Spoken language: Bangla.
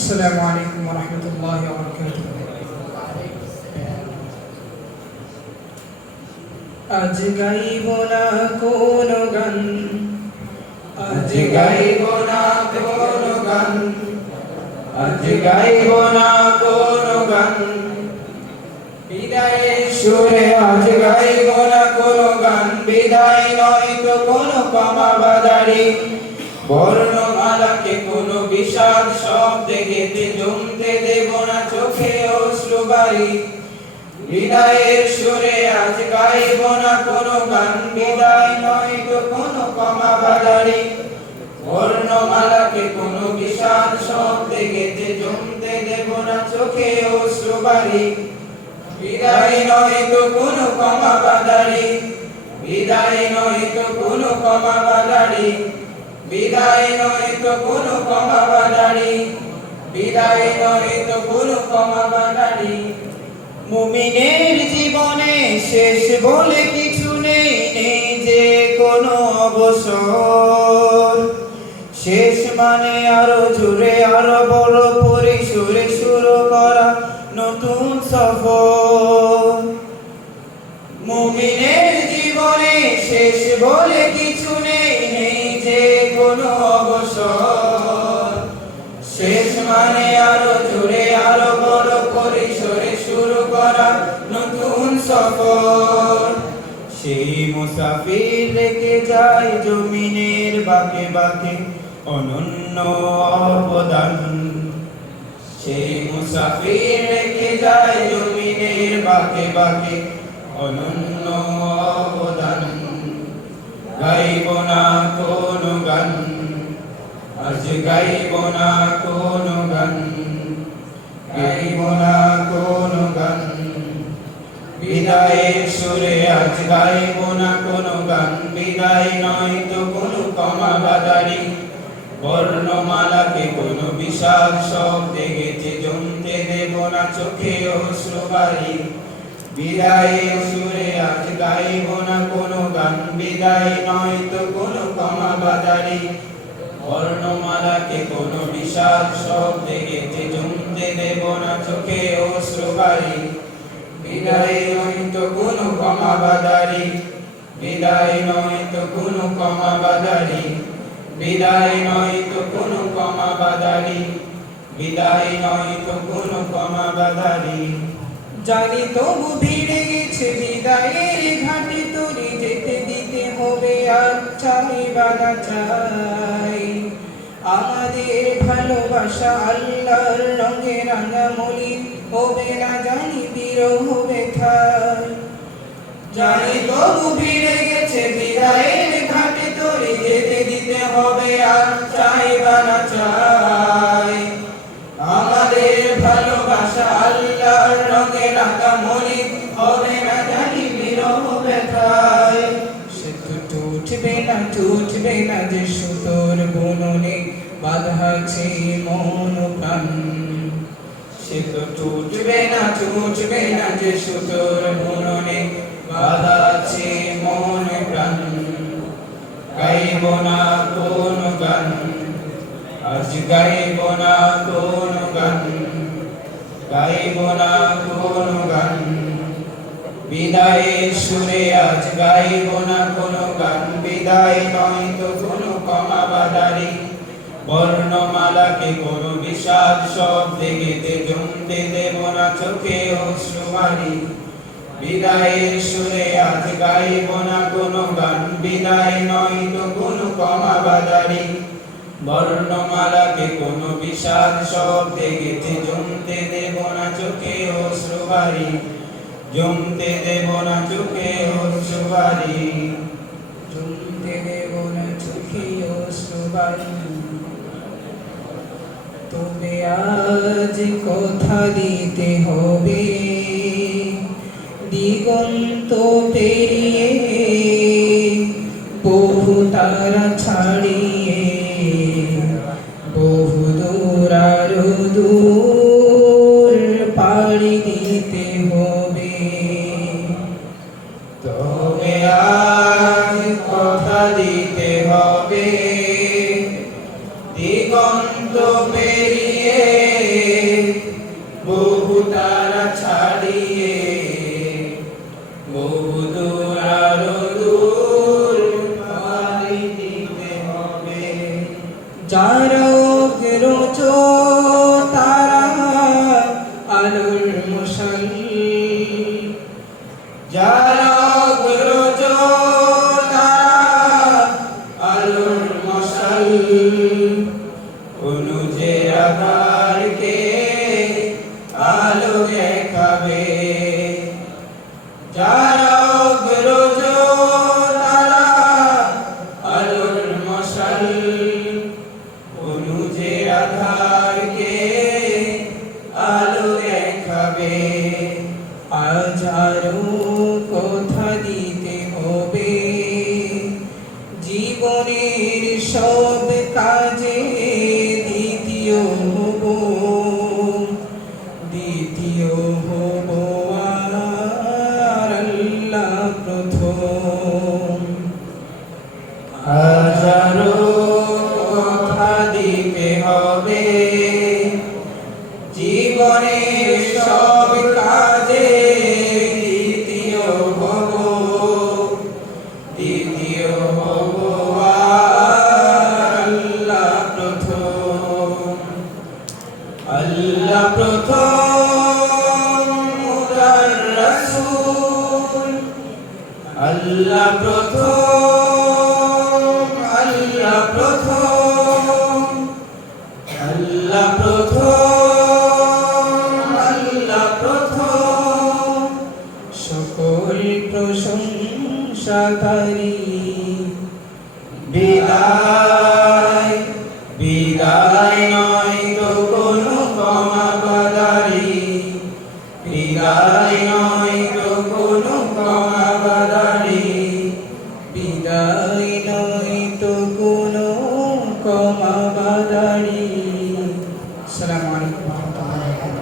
আসসালামু আলাইকুম ওয়া রাহমাতুল্লাহি ওয়া বারাকাতুহু। আজ গাইব না কোন গান, আজ গাইব না কোন গান, আজ গাইব না কোন গান, বিদায়ের সুরে আজ গাইব না কোন গান, বিদায় নয় তো কোন কমাবাদারি, বর্ণমালাকে কোন বিষাদ শব্দে গেতে জমতে দেব না চোখে অশ্রুবারি। বিদায়ের সুরে আজ গাইব না কোন গান, বিদায় নয় তো কোন কমাবাদারি, বর্ণমালাকে কোন বিষাদ শব্দে গেতে জমতে দেব না চোখে অশ্রুবারি। বিদায় নয় তো কোন কমাবাদারি, বিদায় নয় তো কোন কমাবাদারি, বিদায় নয় তো কোন কমাবাদারি, বিদায় নয় তো কোন কমাবাদারি। মুমিনের জীবনে শেষ বলে কিছু নেই, নেই যে কোনো অবসর। শেষ মানে আরো জুড়ে আরো বড় পরিসরে শুরু করা নতুন সফর। মুমিনের জীবনে শেষ বলে কিছু নেই, নেই যে কোনো অবসর। শেষ মানে আরো জুড়ে আরো বড় পরিসরে শুরু করা নতুন সফর। সেই মুসাফির রেখে যায় জমিনের বাঁকে বাঁকে অনন্য অবদান। সেই মুসাফির রেখে যায় জমিনের বাঁকে বাঁকে অনন্য অবদান। গাইব না কোন গান, আজ গাইব না কোন গান, গাইব না কোন গান, বিদায়ের সুরে আজ গাইব না কোন গান, বিদায় নয় তো কোন কমাবাদারি, বর্ণমালাকে কোন বিষাদ শব্দে গেতে জমতে দেব না চোখে অশ্রুবারি। বিদায়ের সুরে আজ গাইব না কোন গান, বিদায় নয় তো কোন কমাবাদারি, বর্ণমালাকে কোন বিষাদ শব্দে গেতে জমতে দেব না চোখে অশ্রুবারি। বিদায় নয় তো কোন কমাবাদারি, বিদায় নয় তো কোন কমাবাদারি, বিদায় নয় তো কোন কমাবাদারি, বিদায় নয় তো কোন কমাবাদারি। জানি তবু ভিড়ে গেছে বিদায়ের ঘাটে, তোরে যেতে দিতে হবে আর চাই বা না চাই। আমাদের ভালোবাসা আল্লাহর রঙে রাঙা মলিন হবে না জানি বিরহ ব্যথায়। জানি তবু ভিড়ে গেছে বিদায়ের ঘাটে, তোরে যেতে দিতে হবে আর চাই বা না চাই। আমাদের ভালোবাসা আল্লাহর রঙে রাঙা মলিন হবে না জানি বিরহ ব্যথায়। সে তো টুটবে না যে সুতোর বুননে বাঁধা আছে মন প্রাণ। সে তো টুটবে না যে সুতোর বুননে বাঁধা আছে মন প্রাণ। গাইব না কোন গান, আজ গাইব না কোন গান, গাইব না কোন গান, বিদায়ের সুরে আজ গাইব না কোন গান, বিদায় নয় তো কোন কমাবাদারি, বর্ণমালাকে কোন বিষাদ শব্দে গেতে জমতে দেব না চোখে অশ্রুবারি। বিদায়ের সুরে আজ গাইব না কোন গান, বিদায় নয় তো কোন কমাবাদারি, বর্ণমালাকে কোন বিষাদ শব্দে গেতে জমতে দেব না চোখে অশ্রুবারি, জমতে দেব না চোখে অশ্রুবারি, জমতে দেব না চোখে অশ্রুবারি। তবে আজ কথা দিতে হবে দিগন্ত পেরিয়ে, বহু তারা ছাড়িয়ে, বহু দূর আরো দূর পাড়ি দিতে হবে। তবে আজ কথা দিতে হবে দিগন্ত পেরিয়ে, যারা অগ্রজ তারা আলোর মশাল, যারা অগ্রজ তারা আলোর মশাল, অনুজের আধারকে আলো দেখাবে। যারা অগ্রজ তারা আলোর মশাল, অনুজের আধারকে আলো দেখাবে। আজ আরো কথা দিতে হবে, জীবনের সব কাজে দ্বিতীয় হব, দ্বিতীয় হব আর আল্লাহ প্রথম। হাজারো কথা দিতে হবে, জীবনের সব কাজে দ্বিতীয় হব, দ্বিতীয় হব আর আল্লাহ প্রথম। আল্লাহ প্রথম মুরার রাসূল, আল্লাহ প্রথম, আল্লাহ প্রথম, আল্লাহ প্রথম, আল্লাহ প্রথম। সকল প্রশংসাকারী বিদায়, বিদায় নয় তো কোনো ক্ষমাবাদারি, বিদায় নয়